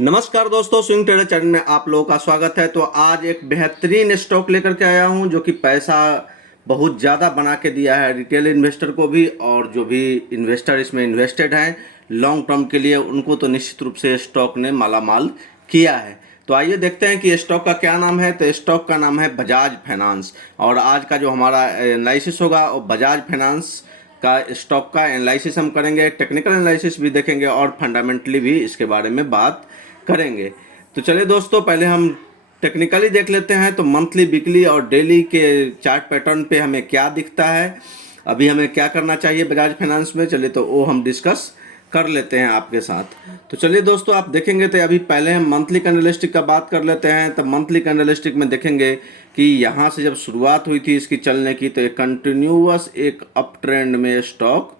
नमस्कार दोस्तों, swing trader channel में आप लोगों का स्वागत है। तो आज एक बेहतरीन स्टॉक लेकर के आया हूं जो कि पैसा बहुत ज़्यादा बना के दिया है रिटेल इन्वेस्टर को भी, और जो भी इन्वेस्टर इसमें इन्वेस्टेड हैं लॉन्ग टर्म के लिए उनको तो निश्चित रूप से स्टॉक ने मालामाल किया है। तो आइए देखते हैं कि स्टॉक का क्या नाम है। तो स्टॉक का नाम है बजाज फाइनेंस, और आज का जो हमारा एनालिसिस होगा वो बजाज फाइनेंस का स्टॉक का एनालिसिस हम करेंगे, टेक्निकल एनालिसिस भी देखेंगे और फंडामेंटली भी इसके बारे में बात करेंगे। तो चलिए दोस्तों, पहले हम टेक्निकली देख लेते हैं। तो मंथली, वीकली और डेली के चार्ट पैटर्न पे हमें क्या दिखता है, अभी हमें क्या करना चाहिए बजाज फाइनेंस में, चलिए तो वो हम डिस्कस कर लेते हैं आपके साथ। तो चलिए दोस्तों, आप देखेंगे तो अभी पहले हम मंथली कैंडलस्टिक का बात कर लेते हैं। तो मंथली कैंडलस्टिक में देखेंगे कि यहाँ से जब शुरुआत हुई थी इसकी चलने की, तो एक कंटिन्यूअस एक अप ट्रेंड में स्टॉक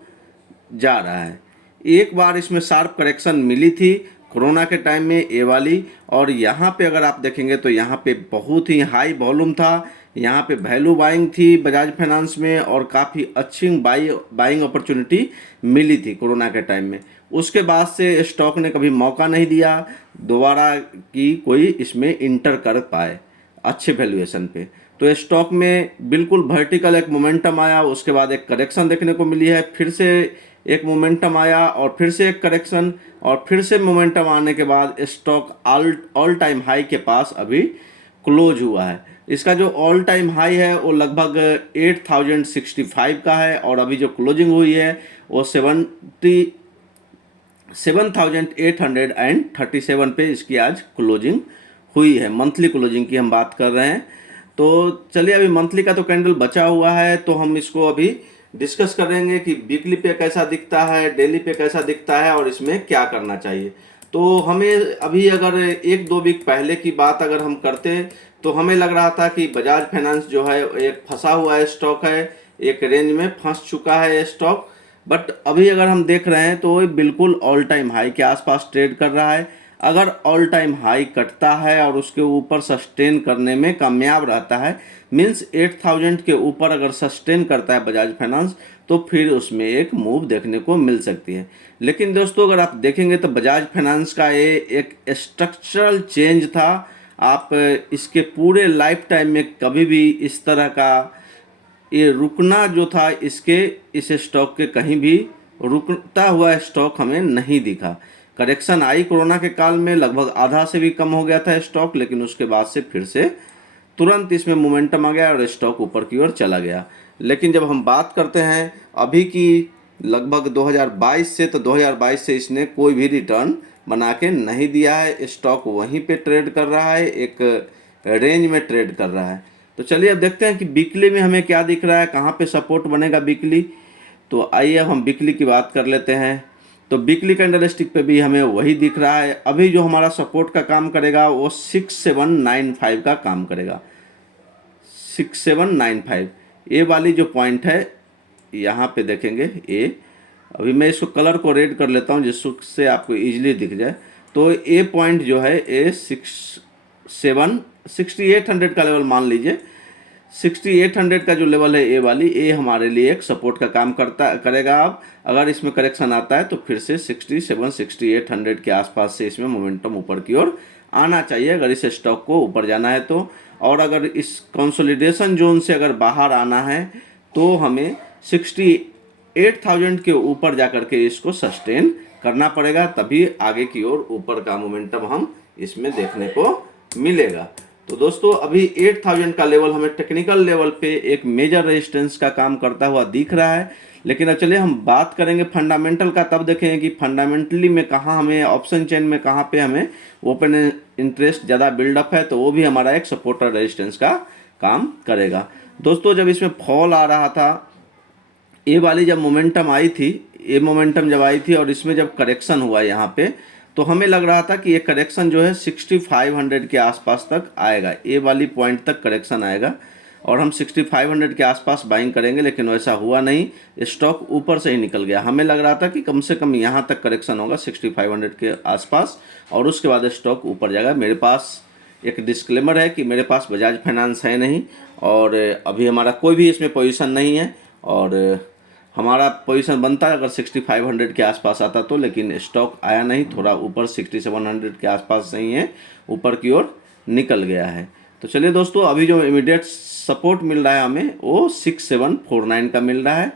जा रहा है। एक बार इसमें शार्प करेक्शन मिली थी कोरोना के टाइम में, ये वाली, और यहाँ पे अगर आप देखेंगे तो यहाँ पे बहुत ही हाई वॉल्यूम था। यहाँ पे वैल्यू बाइंग थी बजाज फाइनेंस में, और काफ़ी अच्छी बाइंग अपॉर्चुनिटी मिली थी कोरोना के टाइम में। उसके बाद से स्टॉक ने कभी मौका नहीं दिया दोबारा कि कोई इसमें इंटर कर पाए अच्छे वैल्यूएशन पे। तो स्टॉक में बिल्कुल वर्टिकल एक मोमेंटम आया, उसके बाद एक करेक्शन देखने को मिली है, फिर से एक मोमेंटम आया और फिर से एक करेक्शन, और फिर से मोमेंटम आने के बाद स्टॉक ऑल टाइम हाई के पास अभी क्लोज हुआ है। इसका जो ऑल टाइम हाई है वो लगभग 8065 का है, और अभी जो क्लोजिंग हुई है वो 7837 पे इसकी आज क्लोजिंग हुई है। मंथली क्लोजिंग की हम बात कर रहे हैं। तो चलिए, अभी मंथली का तो कैंडल बचा हुआ है, तो हम इसको अभी डिस्कस करेंगे कि वीकली पे कैसा दिखता है, डेली पे कैसा दिखता है और इसमें क्या करना चाहिए। तो हमें अभी अगर एक दो वीक पहले की बात अगर हम करते तो हमें लग रहा था कि बजाज फाइनेंस जो है एक फंसा हुआ है स्टॉक है, एक रेंज में फंस चुका है स्टॉक। बट अभी अगर हम देख रहे हैं तो बिल्कुल ऑल टाइम हाई के आसपास ट्रेड कर रहा है। अगर ऑल टाइम हाई कटता है और उसके ऊपर सस्टेन करने में कामयाब रहता है, मीन्स 8000 के ऊपर अगर सस्टेन करता है बजाज फाइनेंस, तो फिर उसमें एक मूव देखने को मिल सकती है। लेकिन दोस्तों, अगर आप देखेंगे तो बजाज फाइनेंस का ये एक स्ट्रक्चरल चेंज था। आप इसके पूरे लाइफ टाइम में कभी भी इस तरह का ये रुकना जो था इस स्टॉक के कहीं भी रुकता हुआ स्टॉक हमें नहीं दिखा। करेक्शन आई कोरोना के काल में, लगभग आधा से भी कम हो गया था स्टॉक, लेकिन उसके बाद से फिर से तुरंत इसमें मोमेंटम आ गया और स्टॉक ऊपर की ओर चला गया। लेकिन जब हम बात करते हैं अभी की लगभग 2022 से, तो 2022 से इसने कोई भी रिटर्न बना के नहीं दिया है। स्टॉक वहीं पे ट्रेड कर रहा है, एक रेंज में ट्रेड कर रहा है। तो चलिए अब देखते हैं कि वीकली में हमें क्या दिख रहा है, कहाँ पे सपोर्ट बनेगा वीकली। तो आइए हम वीकली की बात कर लेते हैं। तो वीकली कैंडलस्टिक पे भी हमें वही दिख रहा है। अभी जो हमारा सपोर्ट का काम करेगा वो 6795 का काम करेगा। 6795 ये वाली जो पॉइंट है, यहाँ पे देखेंगे ये, अभी मैं इसको कलर को रेड कर लेता हूँ जिससे आपको इजीली दिख जाए। तो ये पॉइंट जो है ये 6800 का लेवल मान लीजिए। 6800 का जो लेवल है ये वाली, ये हमारे लिए एक सपोर्ट का काम करेगा। अब अगर इसमें करेक्शन आता है तो फिर से 6800 के आसपास से इसमें मोमेंटम ऊपर की ओर आना चाहिए अगर इस स्टॉक को ऊपर जाना है तो। और अगर इस कंसोलिडेशन जोन से अगर बाहर आना है तो हमें 68,000 के ऊपर जाकर के इसको सस्टेन करना पड़ेगा, तभी आगे की ओर ऊपर का मोमेंटम हम इसमें देखने को मिलेगा। तो दोस्तों, अभी 8000 का लेवल हमें टेक्निकल लेवल पे एक मेजर रेजिस्टेंस का काम करता हुआ दिख रहा है। लेकिन अब चलिए हम बात करेंगे फंडामेंटल का, तब देखेंगे कि फंडामेंटली में कहाँ हमें ऑप्शन चेन में कहाँ पे हमें ओपन इंटरेस्ट ज़्यादा बिल्डअप है, तो वो भी हमारा एक सपोर्ट और रेजिस्टेंस का काम करेगा। दोस्तों, जब इसमें फॉल आ रहा था, ये वाली जब मोमेंटम आई थी, ये मोमेंटम जब आई थी और इसमें जब करेक्शन हुआ यहाँ पे, तो हमें लग रहा था कि ये करेक्शन जो है 6500 के आसपास तक आएगा, ये वाली पॉइंट तक करेक्शन आएगा और हम 6500 के आसपास बाइंग करेंगे। लेकिन वैसा हुआ नहीं, स्टॉक ऊपर से ही निकल गया। हमें लग रहा था कि कम से कम यहाँ तक करेक्शन होगा 6500 के आसपास, और उसके बाद स्टॉक ऊपर जाएगा। मेरे पास एक डिस्क्लेमर है कि मेरे पास बजाज फाइनेंस है नहीं, और अभी हमारा कोई भी इसमें पोजीशन नहीं है, और हमारा पोजीशन बनता अगर 6500 के आसपास आता तो, लेकिन स्टॉक आया नहीं, थोड़ा ऊपर 6700 के आसपास नहीं है, ऊपर की ओर निकल गया है। तो चलिए दोस्तों, अभी जो इमीडिएट सपोर्ट मिल रहा है हमें वो 6749 का मिल रहा है।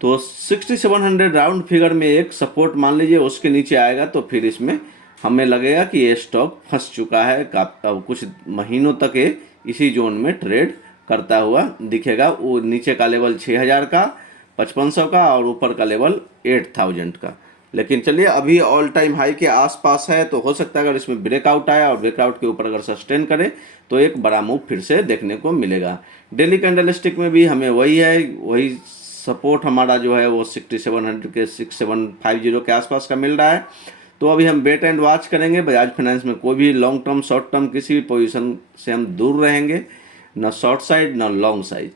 तो 6700 राउंड फिगर में एक सपोर्ट मान लीजिए, उसके नीचे आएगा तो फिर इसमें हमें लगेगा कि ये स्टॉक फंस चुका है। अब कुछ महीनों तक ये इसी जोन में ट्रेड करता हुआ दिखेगा। वो नीचे का लेवल 6000 का, 5500 का और ऊपर का लेवल 8000 का। लेकिन चलिए, अभी ऑल टाइम हाई के आसपास है, तो हो सकता है अगर इसमें ब्रेकआउट आया और ब्रेकआउट के ऊपर अगर सस्टेन करे तो एक बड़ा मूव फिर से देखने को मिलेगा। डेली कैंडलस्टिक में भी हमें वही है, वही सपोर्ट हमारा जो है वो 6700 के 6750 के आसपास का मिल रहा है। तो अभी हम वेट एंड वॉच करेंगे। बजाज फाइनेंस में कोई भी लॉन्ग टर्म शॉर्ट टर्म किसी भी पोजीशन से हम दूर रहेंगे, ना शॉर्ट साइड ना लॉन्ग साइड,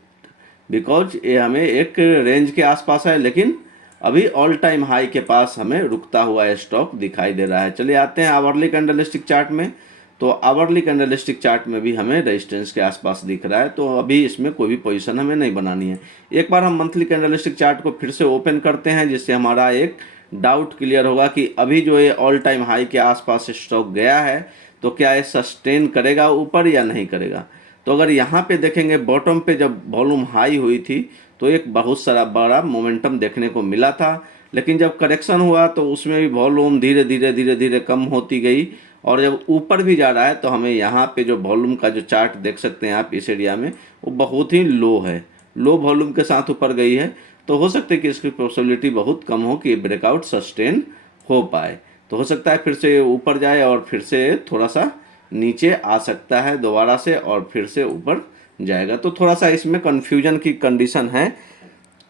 बिकॉज ये हमें एक रेंज के आसपास है, लेकिन अभी ऑल टाइम हाई के पास हमें रुकता हुआ स्टॉक दिखाई दे रहा है। चलिए आते हैं आवरली कैंडलस्टिक चार्ट में। तो आवरली कैंडलस्टिक चार्ट में भी हमें रेजिस्टेंस के आसपास दिख रहा है, तो अभी इसमें कोई भी पोजीशन हमें नहीं बनानी है। एक बार हम मंथली कैंडलस्टिक चार्ट को फिर से ओपन करते हैं, जिससे हमारा एक डाउट क्लियर होगा कि अभी जो ये ऑल टाइम हाई के आसपास स्टॉक गया है तो क्या ये सस्टेन करेगा ऊपर या नहीं करेगा। तो अगर यहाँ पे देखेंगे बॉटम पे जब वॉल्यूम हाई हुई थी तो एक बहुत सारा बड़ा मोमेंटम देखने को मिला था, लेकिन जब करेक्शन हुआ तो उसमें भी वॉल्यूम धीरे धीरे कम होती गई। और जब ऊपर भी जा रहा है तो हमें यहाँ पे जो वॉल्यूम का जो चार्ट देख सकते हैं आप इस एरिया में, वो बहुत ही लो है, लो वॉल्यूम के साथ ऊपर गई है। तो हो सकता है कि इसकी पॉसिबिलिटी बहुत कम हो कि ब्रेकआउट सस्टेन हो पाए। तो हो सकता है फिर से ऊपर जाए और फिर से थोड़ा सा नीचे आ सकता है दोबारा से और फिर से ऊपर जाएगा। तो थोड़ा सा इसमें कन्फ्यूजन की कंडीशन है।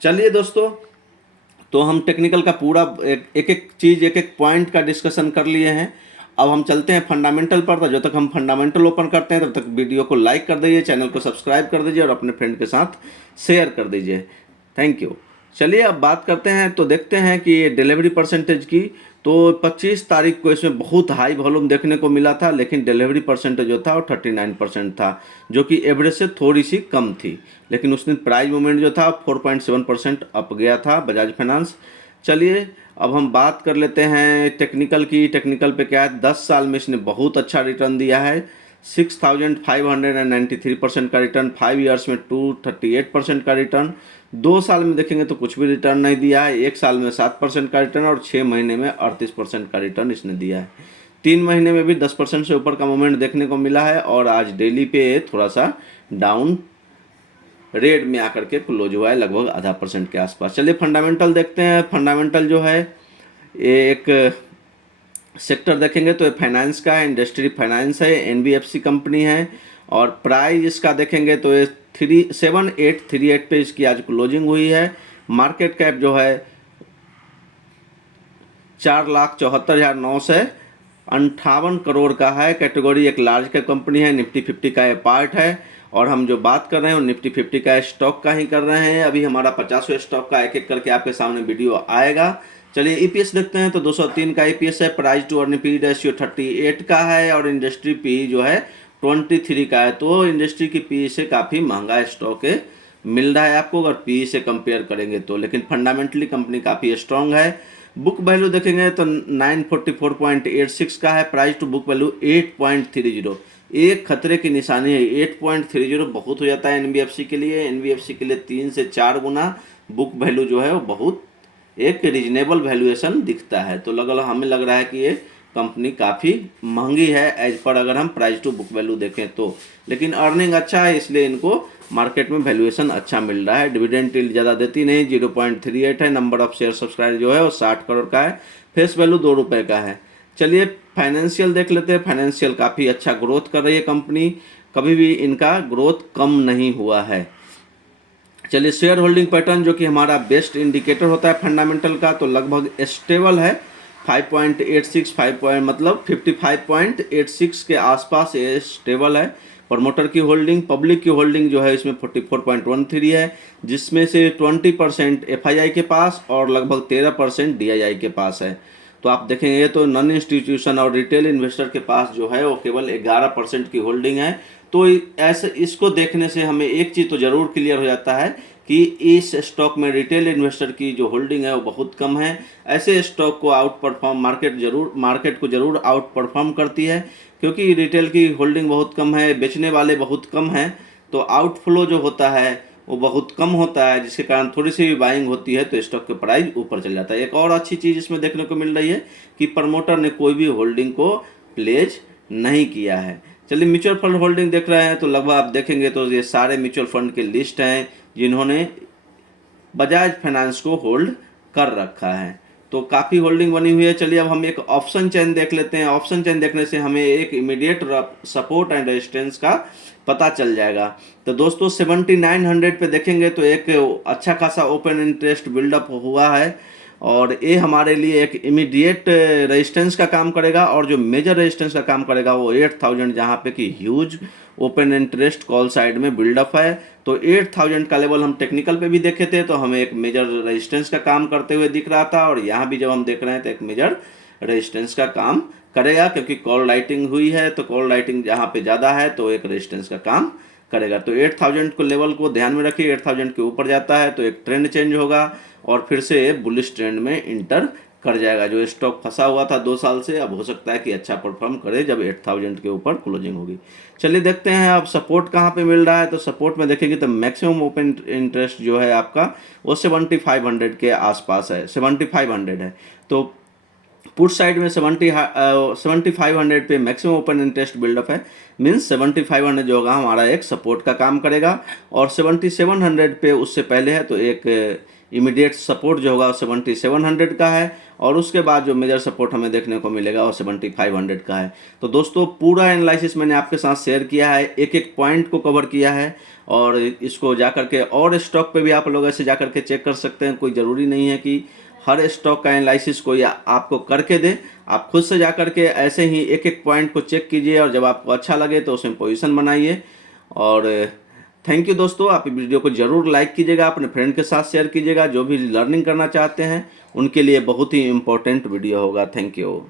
चलिए दोस्तों, तो हम टेक्निकल का पूरा एक एक चीज़ एक एक पॉइंट का डिस्कशन कर लिए हैं। अब हम चलते हैं फंडामेंटल पर। तो जब तक हम फंडामेंटल ओपन करते हैं तब तक वीडियो को लाइक कर दीजिए, चैनल को सब्सक्राइब कर दीजिए और अपने फ्रेंड के साथ शेयर कर दीजिए। Thank you. चलिए अब बात करते हैं, तो देखते हैं कि ये डिलीवरी परसेंटेज की। तो 25 तारीख को इसमें बहुत हाई वॉल्यूम देखने को मिला था, लेकिन डिलीवरी परसेंटेज जो था वो 39% था, जो कि एवरेज से थोड़ी सी कम थी। लेकिन उस दिन प्राइस मूवमेंट जो था 4.7% अप गया था बजाज फाइनेंस। चलिए अब हम बात कर लेते हैं टेक्निकल की। टेक्निकल पे क्या है, 10 साल में इसने बहुत अच्छा रिटर्न दिया है, 6593% का रिटर्न, 5 ईयर्स में 238% का रिटर्न। 2 साल में देखेंगे तो कुछ भी रिटर्न नहीं दिया है। 1 साल में 7% का रिटर्न और 6 महीने में 38% का रिटर्न इसने दिया है। 3 महीने में भी 10% से ऊपर का मूवमेंट देखने को मिला है और आज डेली पे थोड़ा सा डाउन रेड में आकर के क्लोज हुआ है, लगभग आधा % के आसपास। चलिए फंडामेंटल देखते हैं। फंडामेंटल जो है एक सेक्टर देखेंगे तो ये फाइनेंस का है, इंडस्ट्री फाइनेंस है, एनबीएफसी कंपनी है। और प्राइस इसका देखेंगे तो ये 7838 पे इसकी आज क्लोजिंग हुई है। मार्केट कैप जो है 4,74,958 करोड़ का है। कैटेगरी एक लार्ज कैप कंपनी है, निफ्टी 50 का ये पार्ट है। और हम जो बात कर रहे हैं वो निफ्टी 50 का स्टॉक का ही कर रहे हैं। अभी हमारा 50वें स्टॉक का एक एक करके आपके सामने वीडियो आएगा। चलिए ईपीएस देखते हैं, तो 203 का ईपीएस है। Price to earning P ratio 38 का है और इंडस्ट्री पी जो है 23 का है। तो इंडस्ट्री की पी से काफ़ी महंगा स्टॉक है मिल रहा है आपको अगर पी से कंपेयर करेंगे तो, लेकिन फंडामेंटली कंपनी काफ़ी स्ट्रांग है। बुक वैल्यू देखेंगे तो 944.86 का है। प्राइस टू बुक वैल्यू 8.30, एक खतरे की निशानी है। 8.30 बहुत हो जाता है एनबीएफसी के लिए। एनबीएफसी के लिए 3 से 4 गुना बुक वैल्यू जो है वो बहुत एक रीजनेबल वैल्यूएशन दिखता है। तो हमें लग रहा है कि ये कंपनी काफ़ी महंगी है एज पर अगर हम प्राइस टू बुक वैल्यू देखें तो, लेकिन अर्निंग अच्छा है इसलिए इनको मार्केट में वैल्यूएशन अच्छा मिल रहा है। डिविडेंड यील्ड ज़्यादा देती नहीं, 0.38 है। नंबर ऑफ शेयर सब्सक्राइब जो है वो 60 करोड़ का है। फेस वैल्यू 2 रुपये का है। चलिए फाइनेंशियल देख लेते हैं। फाइनेंशियल काफ़ी अच्छा ग्रोथ कर रही है कंपनी, कभी भी इनका ग्रोथ कम नहीं हुआ है। चलिए शेयर होल्डिंग पैटर्न जो कि हमारा बेस्ट इंडिकेटर होता है फंडामेंटल का, तो लगभग स्टेबल है। 5.86 मतलब 55.86 के आसपास ये स्टेबल है। प्रमोटर की होल्डिंग, पब्लिक की होल्डिंग जो है इसमें 44.13 है, जिसमें से 20% एफआईआई के पास और लगभग 13% डीआईआई के पास है। तो आप देखेंगे तो नॉन इंस्टीट्यूशन और रिटेल इन्वेस्टर के पास जो है वो केवल 11% की होल्डिंग है। तो ऐसे इसको देखने से हमें एक चीज़ तो ज़रूर क्लियर हो जाता है कि इस स्टॉक में रिटेल इन्वेस्टर की जो होल्डिंग है वो बहुत कम है। ऐसे स्टॉक को आउट परफॉर्म मार्केट को ज़रूर आउट परफॉर्म करती है, क्योंकि रिटेल की होल्डिंग बहुत कम है, बेचने वाले बहुत कम हैं, तो आउटफ्लो जो होता है वो बहुत कम होता है, जिसके कारण थोड़ी सी भी बाइंग होती है तो स्टॉक के प्राइस ऊपर चल जाता है। एक और अच्छी चीज़ इसमें देखने को मिल रही है कि प्रमोटर ने कोई भी होल्डिंग को प्लेज नहीं किया है। चलिए म्यूचुअल फंड होल्डिंग देख रहे हैं तो लगभग आप देखेंगे तो ये सारे म्यूचुअल फंड की लिस्ट हैं जिन्होंने बजाज फाइनेंस को होल्ड कर रखा है, तो काफ़ी होल्डिंग बनी हुई है। चलिए अब हम एक ऑप्शन चेन देख लेते हैं। ऑप्शन चेन देखने से हमें एक इमीडिएट सपोर्ट एंड रेजिस्टेंस का पता चल जाएगा। तो दोस्तों 7900 पे देखेंगे तो एक अच्छा खासा ओपन इंटरेस्ट बिल्डअप हुआ है, और ये हमारे लिए एक इमीडिएट रेजिस्टेंस का काम करेगा, और जो मेजर रेजिस्टेंस का काम करेगा वो 8000, जहाँ पे कि huge open interest call side में बिल्डअप है। तो 8000 का लेवल हम टेक्निकल पे भी देखे थे तो हमें एक मेजर रेजिस्टेंस का काम करते हुए दिख रहा था, और यहाँ भी जब हम देख रहे हैं तो एक मेजर रेजिस्टेंस का काम करेगा, क्योंकि कॉल राइटिंग हुई है तो कॉल राइटिंग जहाँ पे ज़्यादा है तो एक रेजिस्टेंस का काम करेगा। तो 8000 को लेवल को ध्यान में रखिए, 8000 के ऊपर जाता है तो एक ट्रेंड चेंज होगा और फिर से बुलिश ट्रेंड में इंटर कर जाएगा। जो स्टॉक फंसा हुआ था 2 साल से, अब हो सकता है कि अच्छा परफॉर्म करे जब 8000 के ऊपर क्लोजिंग होगी। चलिए देखते हैं अब सपोर्ट कहाँ पे मिल रहा है। तो सपोर्ट में देखेंगे तो मैक्सिमम ओपन इंटरेस्ट जो है आपका वो 7500 के आसपास है, 7500 है। तो पुट साइड में 7500 पे मैक्सिमम ओपन इंटरेस्ट बिल्डअप है, मीन्स 7500 जो होगा हमारा एक सपोर्ट का काम करेगा, और 7700 पे उससे पहले है तो एक इमीडिएट सपोर्ट जो होगा 7700 का है, और उसके बाद जो मेजर सपोर्ट हमें देखने को मिलेगा वो 7500 का है। तो दोस्तों पूरा एनालिसिस मैंने आपके साथ शेयर किया है, एक एक पॉइंट को कवर किया है, और इसको जाकर के और स्टॉक पे भी आप लोग ऐसे जाकर के चेक कर सकते हैं। कोई ज़रूरी नहीं है कि हर स्टॉक का एनालिसिस कोई आपको करके दे, आप खुद से जाकर के ऐसे ही एक एक पॉइंट को चेक कीजिए, और जब आपको अच्छा लगे तो उसमें पोजीशन बनाइए। और थैंक यू दोस्तों, आप वीडियो को जरूर लाइक कीजिएगा, अपने फ्रेंड के साथ शेयर कीजिएगा, जो भी लर्निंग करना चाहते हैं उनके लिए बहुत ही इम्पोर्टेंट वीडियो होगा। Thank you.